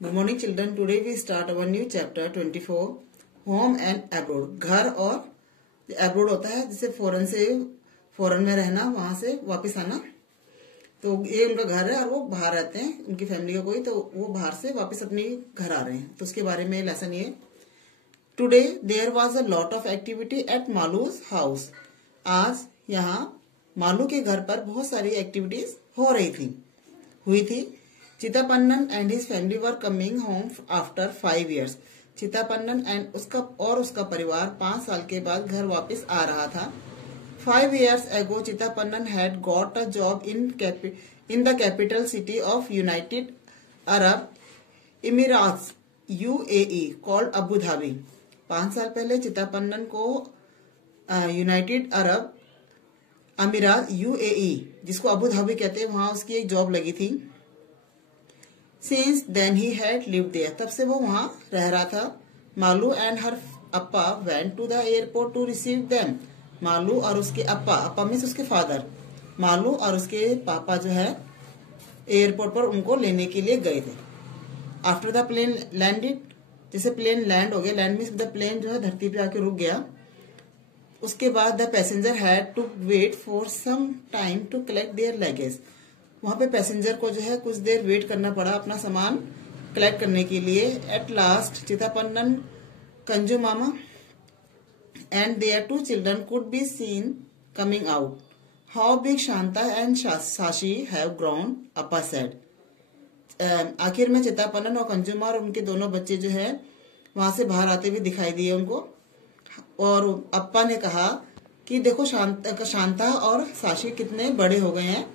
Good morning children. Today we start our new chapter 24 home and abroad. घर और abroad होता है जिसे फॉरेन में रहना, वहां से वापस आना। तो ये उनका घर है और वो बाहर रहते हैं, उनकी फैमिली का कोई, तो वो बाहर से वापस अपने घर आ रहे हैं। तो उसके बारे में लेसन ये। Today there was a lot of activity at Malu's house. आज यहाँ मालू के घर पर बहुत सारी एक्टिविटीज हुई थी। Chitapannan and his family were coming home after 5 years। Chitapannan and उसका परिवार 5 साल के बाद घर वापस आ रहा था। 5 years ago, चितापन्नन had got a job in the capital city of United Arab Emirates UAE called Abu Dhabi. 5 साल पहले चितापन्नन को यूनाइटेड अरब अमीरात UAE, जिसको अबू धाबी कहते हैं, वहां उसकी एक जॉब लगी थी। Since then he had lived there। तब से वो वहाँ रह रहा था। Malu and her Appa went to the airport to receive them। Malu और उसके अप्पा मीन्स उसके फादर, मालू और उसके पापा जो है एयरपोर्ट पर उनको लेने के लिए गए थे। आफ्टर द प्लेन लैंडेड, जैसे प्लेन लैंड हो गया, लैंड मीन्स द प्लेन जो है धरती पे आके रुक गया। उसके बाद the passenger had to wait for some time to collect their luggage. वहां पे पैसेंजर को जो है कुछ देर वेट करना पड़ा अपना सामान कलेक्ट करने के लिए। At last Chitapannan, Kanju Mama and their 2 children could be seen coming out. How big Shanta and Sashi have grown, Appa said. आखिर में चितापन्नन और कंजुमा और उनके दोनों बच्चे जो है वहां से बाहर आते हुए दिखाई दिए उनको। और अप्पा ने कहा कि देखो शांता और साशी कितने बड़े हो गए हैं,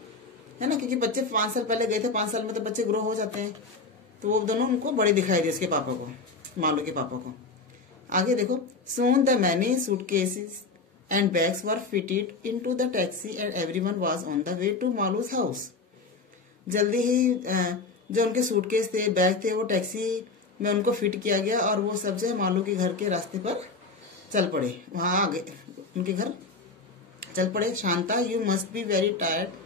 है ना, क्योंकि बच्चे 5 साल पहले गए थे, 5 साल में तो बच्चे ग्रो हो जाते हैं। तो वो दोनों उनको बड़े दिखाई दिए, उसके पापा को, मालू के पापा को। आगे देखो, soon the many suitcases and bags were fitted into the taxi and everyone was on the way to Malu's house. जल्दी ही जो उनके सूटकेस थे, बैग थे, वो टैक्सी में उनको फिट किया गया और वो सब जो है मालू के घर के रास्ते पर चल पड़े, वहां आ गए, उनके घर चल पड़े। Shanta, you must be very tired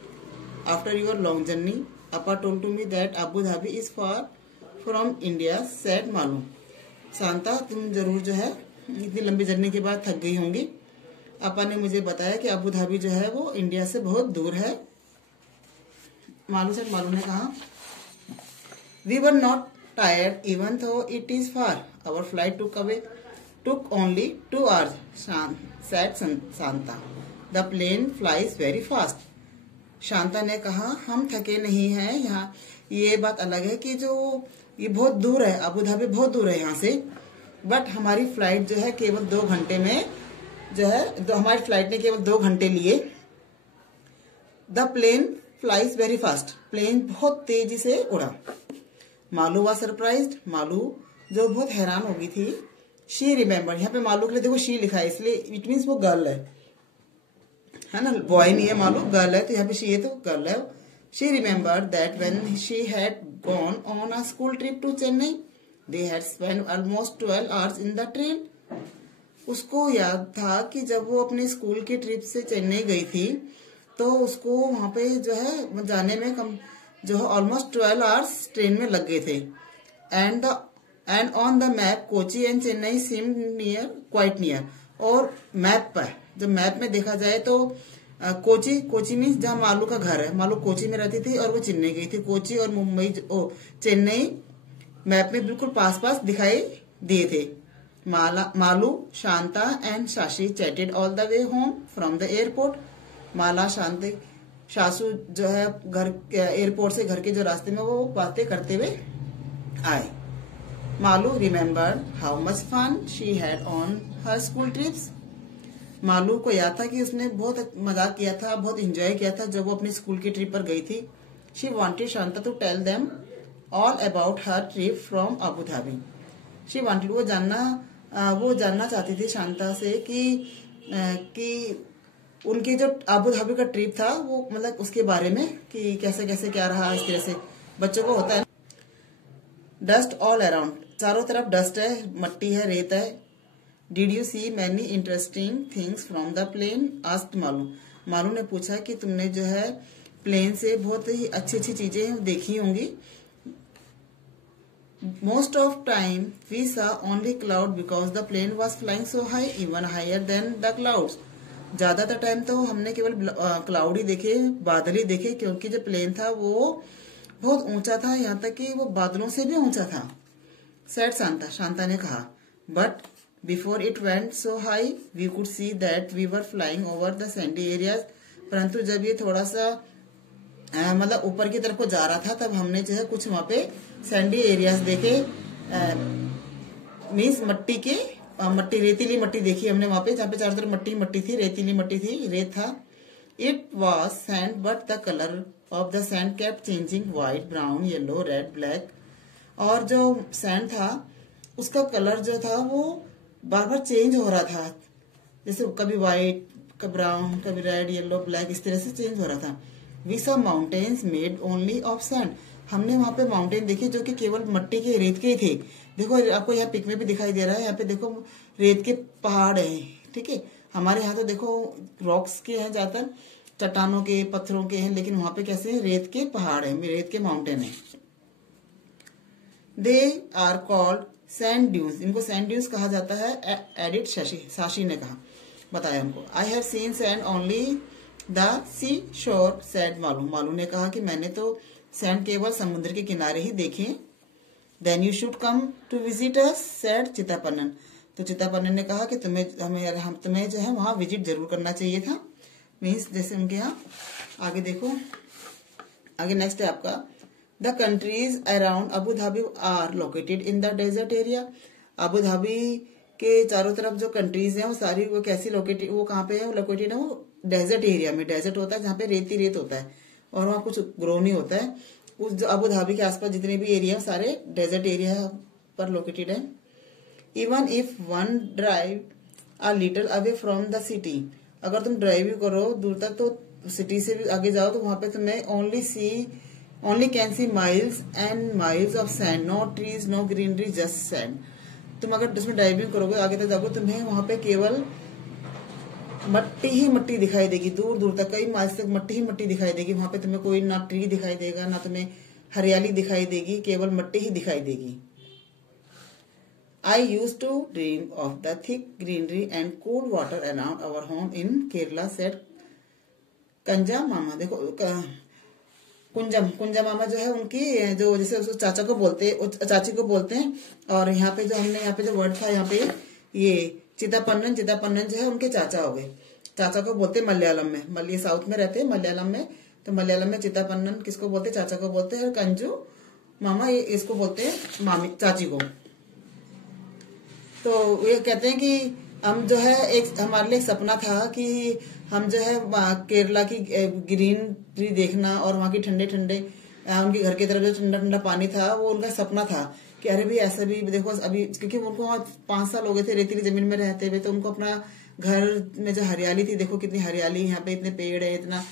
after your long journey. Appa told to me that Abu Dhabi is far from India, said Malu. Shanta, तुम जरूर जो है इतनी लंबी जर्नी के बाद थक गई होंगी। अपा ने मुझे बताया कि अबू धाबी जो है वो इंडिया से बहुत दूर है। मालू ने कहा, we were not tired even though it is far, our flight took only 2 hours, said Shanta. The plane flies very fast. Shanta ने कहा, हम थके नहीं हैं। यहाँ ये बात अलग है कि जो ये बहुत दूर है, अबू धाबी बहुत दूर है यहाँ से, बट हमारी फ्लाइट जो है केवल 2 घंटे में जो है, हमारी फ्लाइट ने केवल 2 घंटे लिए। The plane flies very fast, plane बहुत तेजी से उड़ा। मालू वाज सरप्राइज्ड, मालू जो बहुत हैरान हो गई थी। शी रिमेम्बर, यहाँ पे मालू के लिए देखो शी लिखा है, इसलिए इट मीन्स वो गर्ल है ना, बॉय नहीं है, मालू गर्ल है, तो यहाँ पे शी है तो गर्ल है। She remember that when she had gone on a school trip to Chennai, they had spent almost 12 hours in the train. उसको याद था कि जब वो अपने स्कूल की ट्रिप से चेन्नई गई थी तो उसको वहां पे जो है जाने में जो है ऑलमोस्ट 12 hours ट्रेन में लग गए थे। And on the map Kochi and Chennai seem quite near. और मैप पर, जब मैप में देखा जाए तो कोची मीन्स जहाँ मालू का घर है, मालू कोची में रहती थी और वो चेन्नई गई थी। कोची और चेन्नई मैप में बिल्कुल पास पास दिखाई दिए थे। Malu, Shanta and Shashi chatted all the way home from the airport. Mala, Shanti, Shashu जो है घर एयरपोर्ट से घर के जो रास्ते में वो बातें करते हुए आए। Malu remembered how much fun she had on her school trips. Malu को याद था कि उसने बहुत मजाक किया था, बहुत एंजॉय किया था जब वो अपनी स्कूल की ट्रिप पर गई थी। She wanted Shanta to tell them all about her trip from Abu Dhabi. She wanted, वो जानना चाहती थी शांता से कि उनकी जो अबू धाबी का ट्रिप था वो मतलब उसके बारे में कि कैसे कैसे क्या रहा। इस तरह से बच्चों को होता है। डस्ट ऑल अराउंड, चारों तरफ डस्ट है, मट्टी है, रेत है। Did you see many interesting things from the plane, asked Malu. Malu ने पूछा कि तुमने जो है प्लेन से बहुत ही अच्छी अच्छी चीजें देखी होंगी। Most of time we saw only cloud because the plane was flying so high, even higher than the clouds. ज्यादातर टाइम तो हमने केवल क्लाउड ही देखे, बादल ही देखे, क्योंकि जो प्लेन था वो बहुत ऊंचा था, यहाँ तक कि वो बादलों से भी ऊंचा था, सेड शांता। शांता ने कहा, but before it went so high we could see that we were flying over the sandy areas. परंतु जब ये थोड़ा सा मतलब ऊपर की तरफ को जा रहा था, तब हमने जो है कुछ वहां पे सैंडी एरियाज देखे, मीन्स मट्टी रेतीली मट्टी देखी हमने वहां पे, जहाँ पे चारों तरफ मट्टी थी, रेतीली मट्टी थी, रेत था। It was sand but the colour of the sand kept changing, white, brown, yellow, red, black. और जो सैंड था उसका कलर जो था वो बार बार चेंज हो रहा था, जैसे कभी व्हाइट, कभी ब्राउन, कभी रेड, येलो, ब्लैक, इस तरह से चेंज हो रहा था। We saw mountains made only of sand. हमने वहां पे माउंटेन देखे जो कि केवल मट्टी के, रेत के ही थे। देखो आपको यहाँ पिक में भी दिखाई दे रहा है, यहाँ पे देखो रेत के पहाड़ है, ठीक है। हमारे यहाँ तो देखो रॉक्स के हैं, ज्यादातर चट्टानों के, पत्थरों के हैं, लेकिन वहां पे कैसे है, रेत के पहाड़ है, रेत के माउंटेन है। They are called sand dunes. इनको सैंड ड्यून्स कहा जाता है, एडिट साशी ने कहा, बताया हमको। I have seen sand only the sea shore, said Malu ने कहा कि मैंने तो सैंड केवल समुद्र के किनारे ही देखे। Then you should come to visit us, said Chitapannan. तो चितापन्नन ने कहा कि तुम्हें जो है वहां विजिट जरूर करना चाहिए था। मीन्स जैसे उनके यहाँ आगे देखो, आगे नेक्स्ट है आपका, the countries around Abu Dhabi are located in the desert area. Abu Dhabi के चारों तरफ जो कंट्रीज हैं वो सारी वो कैसी लोकेटेड, वो कहाँ पे है, वो लोकेटेड है, वो डेजर्ट एरिया में। डेजर्ट होता है जहाँ पे रेती रेत होता है और वहाँ कुछ ग्रो नहीं होता है। उस जो अबू धाबी के आसपास जितने भी एरिया सारे डेजर्ट एरिया पर लोकेटेड है। Even if one drive a little away from the city, अगर तुम ड्राइव करो दूर तक तो सिटी से भी आगे जाओ तो वहां पे तुम्हें only can see miles and miles of sand, no trees, no greenery, just sand. तुम अगर उसमें ड्राइविंग करोगे आगे तक जाओगे, तुम्हें वहां पे केवल मट्टी ही मट्टी दिखाई देगी, दूर दूर तक, कई माइल्स तक मट्टी ही मट्टी दिखाई देगी। वहां पे तुम्हें कोई ना ट्री दिखाई देगा, ना तुम्हें हरियाली दिखाई देगी, केवल मट्टी ही दिखाई देगी। I used to dream of the thick greenery and cool water around our home in Kerala, said कंजा मामा। देखो कुंजा मामा जो है उनकी, जो जैसे उसको चाचा को बोलते, चाची को बोलते हैं। और यहाँ पे जो हमने यहाँ पे जो वर्ड था, यहाँ पे ये चितापन्नन जो है उनके चाचा हो गए। चाचा को बोलते मलयालम में, ये साउथ में रहते हैं मलयालम में, तो मलयालम में चितापन्नन किसको बोलते, चाचा को बोलते हैं। और कंजू मामा ये इसको बोलते हैं मामी, चाची को। तो ये कहते हैं कि हम जो है एक हमारे लिए एक सपना था कि हम जो है केरला की ग्रीनरी देखना और वहाँ की ठंडे ठंडे उनके घर की तरफ जो ठंडा ठंडा पानी था, वो उनका सपना था कि अरे भाई ऐसा भी देखो। अभी क्योंकि उनको वहाँ 5 साल हो गए थे रेतीली जमीन में रहते हुए, तो उनको अपना घर में जो हरियाली थी, देखो कितनी हरियाली, यहाँ पे इतने पेड़ है, इतना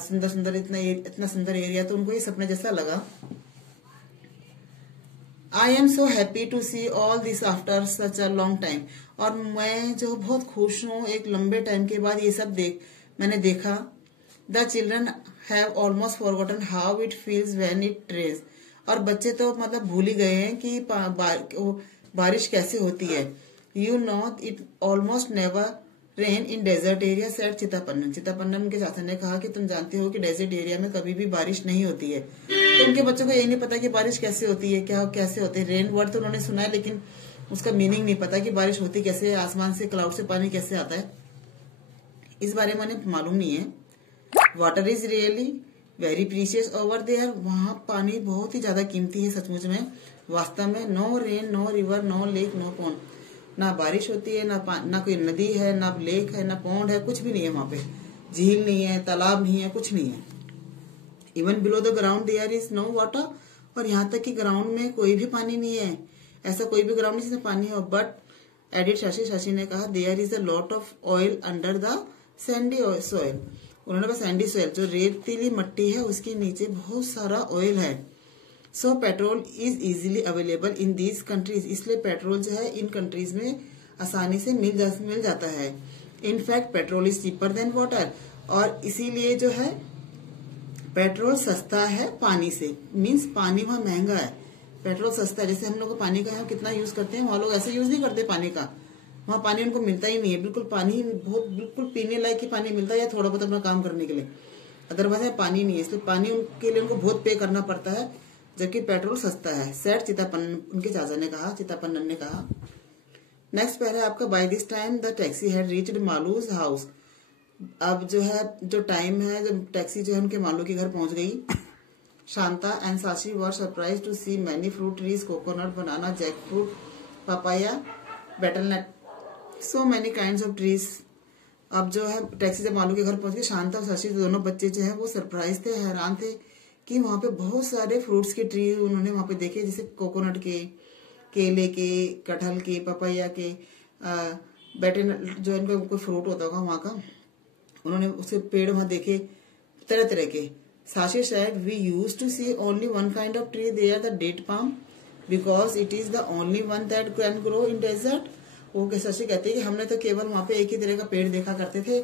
सुंदर सुंदर, इतना सुंदर एरिया, तो उनको ये सपना जैसा लगा। I am so happy to see all this after such a long time. और मैं जो बहुत खुश हूँ एक लंबे टाइम के बाद ये सब मैंने देखा। The children have almost forgotten how it feels when it rains. और बच्चे तो मतलब भूल ही गए हैं कि बारिश कैसे होती है। You know it almost never rain in desert area, said Chitapannan के चाचा ने कहा कि तुम जानते हो कि डेजर्ट एरिया में कभी भी बारिश नहीं होती है। तो उनके बच्चों को यही नहीं पता कि बारिश कैसे होती है, क्या कैसे होते है। रेन वर्ड तो उन्होंने सुना है, लेकिन उसका मीनिंग नहीं पता कि बारिश होती कैसे है, आसमान से क्लाउड से पानी कैसे आता है, इस बारे में उन्हें मालूम नहीं है। Water is really very precious over there. वहां पानी बहुत ही ज्यादा कीमती है सचमुच में, वास्तव में। No rain, no river, no lake, no pond. ना बारिश होती है, ना कोई नदी है, ना लेक है, ना पॉन्ड है, कुछ भी नहीं है वहां पे। झील नहीं है, तालाब नहीं है, कुछ नहीं है। Even below the ground there is no water. और यहाँ तक कि ग्राउंड में कोई भी पानी नहीं है, ऐसा कोई भी ग्राउंड नहीं जिसमें पानी हो। बट एडिट शशि ने कहा there is a lot of oil under the sandy soil. उन्होंने कहा सैंडी सोयल, जो रेतीली मिट्टी है उसके नीचे बहुत सारा ऑयल है। So petrol is easily available in these countries. इसलिए पेट्रोल जो है इन कंट्रीज में आसानी से मिल जाता है। In fact petrol is cheaper than water. और इसीलिए जो है पेट्रोल सस्ता है पानी से, मीन्स पानी वहां महंगा है। पेट्रोल सस्ता है। जैसे हम लोग पानी का यहाँ कितना यूज करते हैं, वहाँ लोग ऐसे यूज नहीं करते पानी का। वहाँ पानी उनको मिलता ही नहीं है, बिल्कुल पानी बहुत बिल्कुल पीने लायक ही पानी मिलता है, या थोड़ा बहुत अपना काम करने के लिए, अदरवाइज है पानी नहीं है। इसलिए पानी उनके लिए उनको बहुत पे करना पड़ता है, जबकि पेट्रोल सस्ता है। सेठ चितापन्न, उनके चाचा ने कहा, चितापन्नन ने कहा। नेक्स्ट पहले आपका by this time the taxi had reached Malu's house. अब जो है जो टाइम है, जब टैक्सी जो है उनके मालू के घर पहुंच गई। Shanta and Sashi were surprise to see many fruit trees, coconut, banana, jack fruit, papaya, betelnut, so many kind of trees. अब जो है टैक्सी जब मालू के घर पहुंच गई, शांता और शशि दोनों बच्चे जो है वो सरप्राइज थे, हैरान थे कि वहां पे बहुत सारे फ्रूट्स के ट्री उन्होंने वहां पे देखे, जैसे कोकोनट के, केले के, कटहल के, पपैया के, बेटनट जो इनका कोई फ्रूट होता होगा वहां का, उन्होंने उसके पेड़ वहां देखे तरह तरह के। साशी said we used to see only one kind of tree there, the date palm, because it is the only one that can grow in desert. वो शशि कहते हैं कि हमने तो केवल वहां पे एक ही तरह का पेड़ देखा करते थे,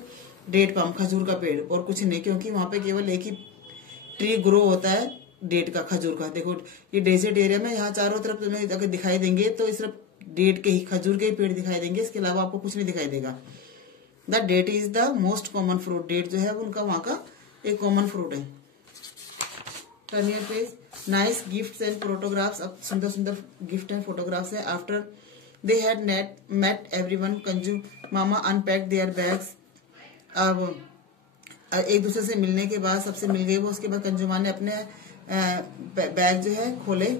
डेट पाम, खजूर का पेड़, और कुछ नहीं, क्योंकि वहां पे केवल एक ही ट्री ग्रो होता है डेट का, खजूर का। देखो ये डेजर्ट एरिया में यहाँ चारों तरफ तुम्हें अगर दिखाई देंगे तो सिर्फ डेट के ही, खजूर के ही पेड़ दिखाई देंगे, इसके अलावा आपको कुछ नहीं दिखाई देगा। The date is the most common fruit. Date जो है उनका वहां का एक कॉमन फ्रूट है। Turn your page. Nice gifts and photographs. अब सुंदर सुंदर गिफ्ट एंड फोटोग्राफ्स है। After they had met everyone, Kunjumama unpack their bags. अब एक दूसरे से मिलने के बाद, सबसे मिल गए वो, उसके बाद कंजुमा ने अपने बैग जो है खोले।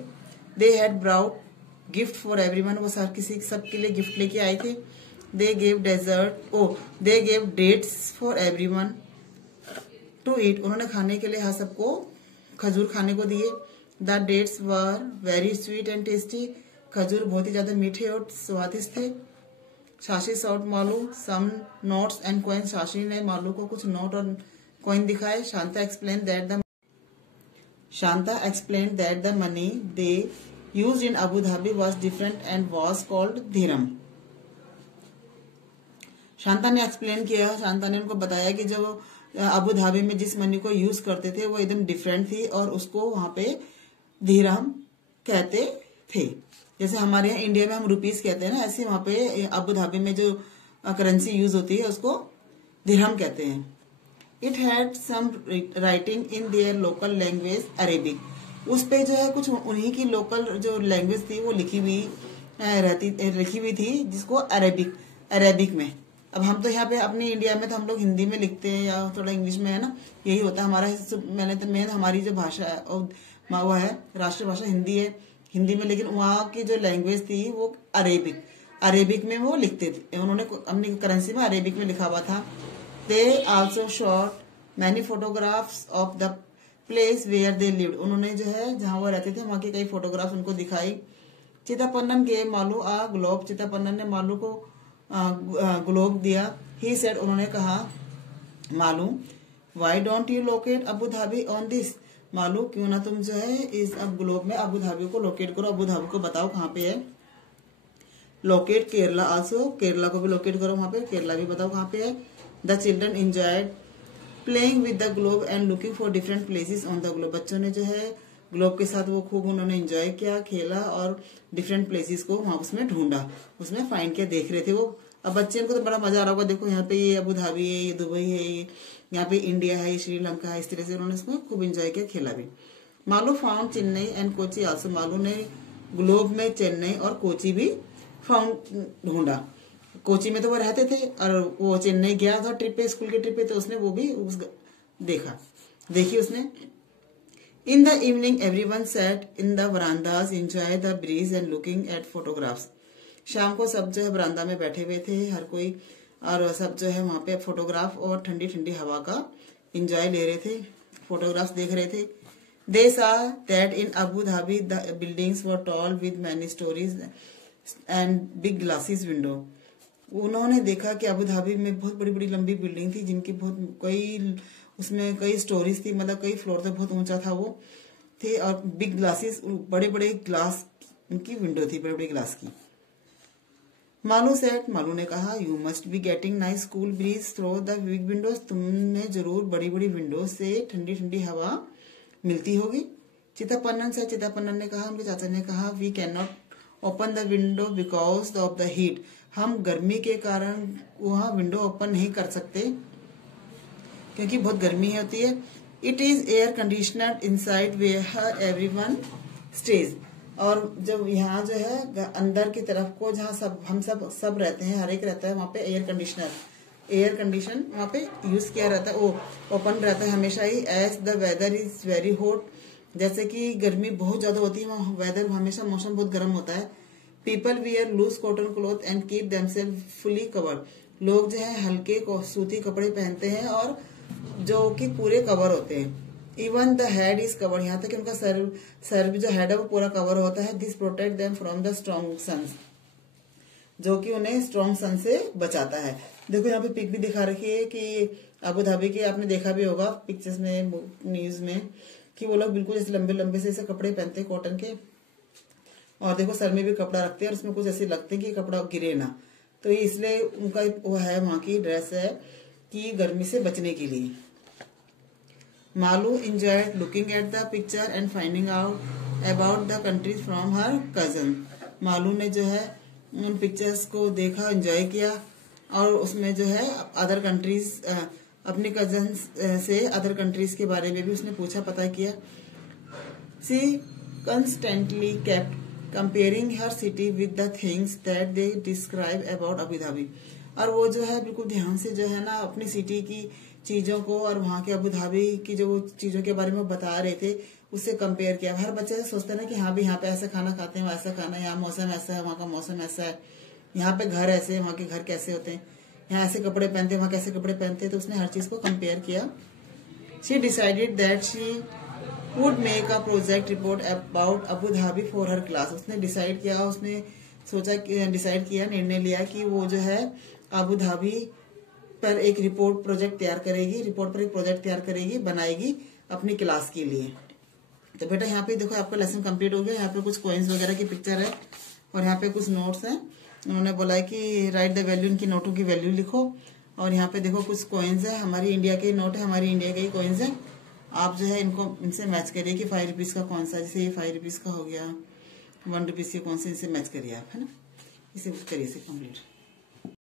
They had brought gift for everyone, वो सबके लिए गिफ्ट लेके आए थे। They gave dessert, they gave dates for everyone to eat, उन्होंने खाने के लिए हाँ सबको खजूर खाने को दिए। The dates were very sweet and tasty, खजूर बहुत ही ज्यादा मीठे और स्वादिष्ट थे। Shashi showed Malu some notes and coin, Shashi ने मालू को कुछ नोट और कॉइन दिखाए। Shanta explain that the money they used in Abu Dhabi was different and was called dirham. Shanta ने एक्सप्लेन किया, शांता ने उनको बताया कि जो अबू धाबी में जिस मनी को यूज करते थे वो एकदम डिफरेंट थी, और उसको वहां पे धीरम कहते थे। जैसे हमारे यहाँ इंडिया में हम रुपीस कहते हैं ना, ऐसे वहां पे अबू धाबी में जो करेंसी यूज होती है उसको दिरहम कहते हैं। It had some writing in their local language Arabic, उस पे जो है कुछ उन्हीं की लोकल जो लैंग्वेज थी वो लिखी हुई थी, जिसको अरेबिक में। अब हम तो यहाँ पे अपनी इंडिया में तो हम लोग हिंदी में लिखते हैं या थोड़ा इंग्लिश में, है ना, यही होता है हमारा। मेन हमारी जो भाषा है वो है राष्ट्रभाषा हिंदी है, हिंदी में, लेकिन वहाँ की जो लैंग्वेज थी वो अरेबिक में वो लिखते थे। उन्होंने अपनी करेंसी में अरेबिक में लिखा हुआ था। They also shot many photographs of the place where they lived, उन्होंने जो है जहाँ वो रहते थे वहां के कई फोटोग्राफ्स उनको दिखाई। चितापन्नन के मालू आ ग्लोब, चितापन्नन ने मालू को ग्लोब दिया। ही सेड, उन्होंने कहा, Malu why don't you locate Abu Dhabi on this, Malu क्यों ना तुम जो है इस अब ग्लोब में अबू धाबी को लोकेट करो, अबू धाबी को बताओ कहाँ पे है। लोकेट केरला आल्सो, केरला को भी लोकेट करो, वहां पे केरला भी बताओ कहाँ पे है। The children enjoyed playing with the globe and looking for different places on the globe, बच्चों ने जो है ग्लोब के साथ वो खूब उन्होंने एंजॉय किया, खेला और डिफरेंट प्लेसेस को वहां उसमें ढूंढा, उसमें फाइंड किया, देख रहे थे वो। अब बच्चे को तो बड़ा मजा आ रहा होगा, देखो यहाँ पे ये अबू धाबी है, ये दुबई है, ये यहाँ पे इंडिया है, ये श्रीलंका है, इस तरह से उन्होंने इसमें खूब एंजॉय किया, खेला भी। Malu found Chennai and Kochi also, Malu ने ग्लोब में चेन्नई और कोची भी फाउंड ढूंढा। कोची में तो वो रहते थे और वो चेन्नई गया था ट्रिप पे, स्कूल के ट्रिप पे, तो उसने वो भी देखी उसने। In the evening everyone sat in the verandas enjoy the breeze and looking at photographs, शाम को सब जो है बरामदा में बैठे हुए थे हर कोई, और सब जो है वहां पे फोटोग्राफ और ठंडी ठंडी हवा का एंजॉय ले रहे थे, फोटोग्राफ्स देख रहे थे। दे सा that in Abu Dhabi the buildings were toll with many stories and big glasses window, उन्होंने देखा कि अबू धाबी में बहुत बड़ी बड़ी लंबी बिल्डिंग थी जिनकी बहुत उसमें कई स्टोरीज थी, मतलब कई फ्लोर तक बहुत ऊंचा था वो थे, और बिग ग्लासेस, बड़े बड़े ग्लास उनकी विंडो थी, बड़े बड़े ग्लास की। मालू सेट, मालू ने कहा, you must be getting nice cool bridge through the big Windows, तुम्हें जरूर बड़ी बड़ी विंडोज से ठंडी ठंडी हवा मिलती होगी। चिदप्पन्नन से चिदप्पन्नन ने कहा, उनके चाचा ने कहा, we can not open the window because of the heat, हम गर्मी के कारण वहाँ विंडो ओपन नहीं कर सकते क्योंकि बहुत गर्मी होती है। It is air conditioner inside where everyone stays, और जब यहाँ जो है अंदर की तरफ को जहाँ हम सब रहते हैं, हर एक रहता है, वहाँ पे एयर कंडीशन वहाँ पे यूज किया रहता है, वो ओपन रहता है हमेशा ही। As the weather is very hot, जैसे कि गर्मी बहुत ज्यादा होती है वहाँ वेदर हमेशा मौसम बहुत गर्म होता है। People wear loose cotton cloth and keep themself fully covered, लोग जो है हल्के सूती कपड़े पहनते हैं और जो कि पूरे कवर होते हैं। Even the head is covered, यहाँ तक उनका सर भी जो हेड है वो पूरा कवर होता है। This protect them from the strong sun, जो कि उन्हें स्ट्रॉन्ग सन से बचाता है। देखो यहाँ पे पिक भी दिखा रखी है कि अबू धाबी के, आपने देखा भी होगा पिक्चर्स में, न्यूज में, कि वो लोग बिल्कुल जैसे लंबे लंबे से ऐसे कपड़े पहनते हैं कॉटन के, और देखो सर में भी कपड़ा रखते हैं और उसमें कुछ ऐसे लगते हैं कि कपड़ा गिरे ना, तो ये इसलिए उनका वो है, वहां की ड्रेस है कि गर्मी से बचने के लिए। Malu enjoyed looking at the picture and finding out about the countries from her cousin, Malu ने जो है उन पिक्चर्स को देखा, एंजॉय किया, और उसमें जो है अदर कंट्रीज, अपने कजन से अदर कंट्रीज के बारे में भी उसने पूछा, पता किया। She constantly kept comparing her city with the things that they describe about Abu Dhabi, और वो जो है बिल्कुल ध्यान से जो है ना अपनी सिटी की चीजों को और वहाँ के अबू धाबी की जो चीजों के बारे में बता रहे थे उससे कंपेयर किया। हर बच्चे सोचते ना कि हाँ भी यहाँ पे ऐसा खाना खाते हैं, वैसा खाना, यहाँ मौसम ऐसा है, वहाँ का मौसम ऐसा है, यहाँ पे घर ऐसे, वहाँ के घर कैसे होते हैं, यहाँ ऐसे कपड़े पहनते हैं, वहाँ कैसे कपड़े पहनते हैं, तो उसने हर चीज को कंपेयर किया। She decided that she would make a project report about Abu Dhabi for her class, उसने डिसाइड किया, उसने सोचा, डिसाइड किया, निर्णय लिया कि वो जो है अबू धाबी पर एक प्रोजेक्ट तैयार करेगी, बनाएगी अपनी क्लास के लिए। तो बेटा यहाँ पे देखो आपका लेसन कंप्लीट हो गया। यहाँ पे कुछ कॉइन्स वगैरह की पिक्चर है और यहाँ पे कुछ नोट्स हैं। उन्होंने बोला है कि राइट द वैल्यू, इनकी नोटों की वैल्यू लिखो। और यहाँ पे देखो कुछ कॉइन्स है, हमारी इंडिया के नोट है, हमारी इंडिया के ही कॉइन्स है। आप जो है इनको इनसे मैच करिए कि 5 रुपीज का कौन सा, जैसे ये 5 रुपीज का हो गया, 1 रुपीज के कौन से, इनसे मैच करिए आप, है ना, इसे करिए, इसे कम्प्लीट।